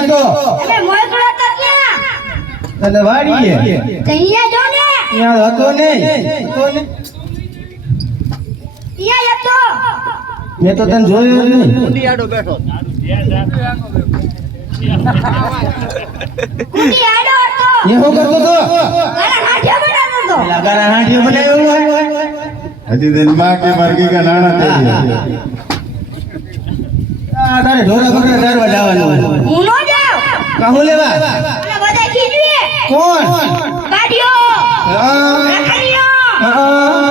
ગયો તો અરે મોકળો તો ક્યાં તને વાડીએ અહીંયા જો ને ત્યાં હતો નહીં અહીંયા હતો મેં તો તને જોયો જ નહીં કુંડિયાડો બેઠો કુંડી આડો હતો એ શું કરતો તો ગારા હાંઠિયો બનાવતો હતો પેલા ગારા હાંઠિયો બનાવ્યો હોય હજી દિન માં કે માર્ગી કા નાણા દે આ તારે ઢોરા બકરા ચારવા જવાનું હું નો જાઉં કાહું લેવા અને બધા ખીજવે કોણ ગાડીઓ હા રાખડીઓ હા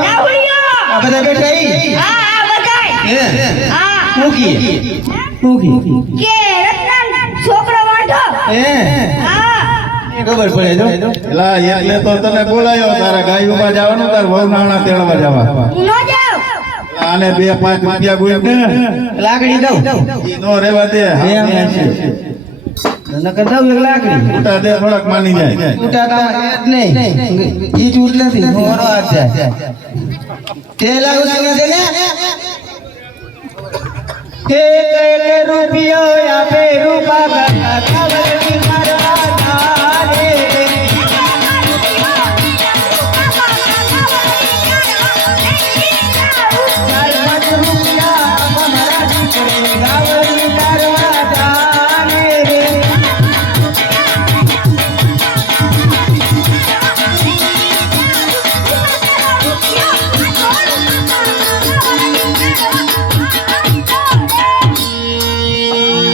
રાહુલિયો આ બધા બેઠા ઈ હા બધાય હે હા મૂકી કે રત્ન છોકરો વાંઢો હે હા ખબર પડે જો એલા એટલે તો તને બોલાયો તારા ગાય ઉભા જવાનું તાર વહુ નાણા તેડવા જવા હું નો જાઉં આને 2-5 રૂપિયા ગુઈ ને લાકડી દઉં ઈ નો રેવા દે એમ છે નકર દઉં એક લાકડી ઉટા દે થોડાક માની જાય ઉઠા કામ જ નહીં ઈ ચૂટ નથી મોરો હાથ જાય તે લાગુ સંગે દે ને એક રૂપિયો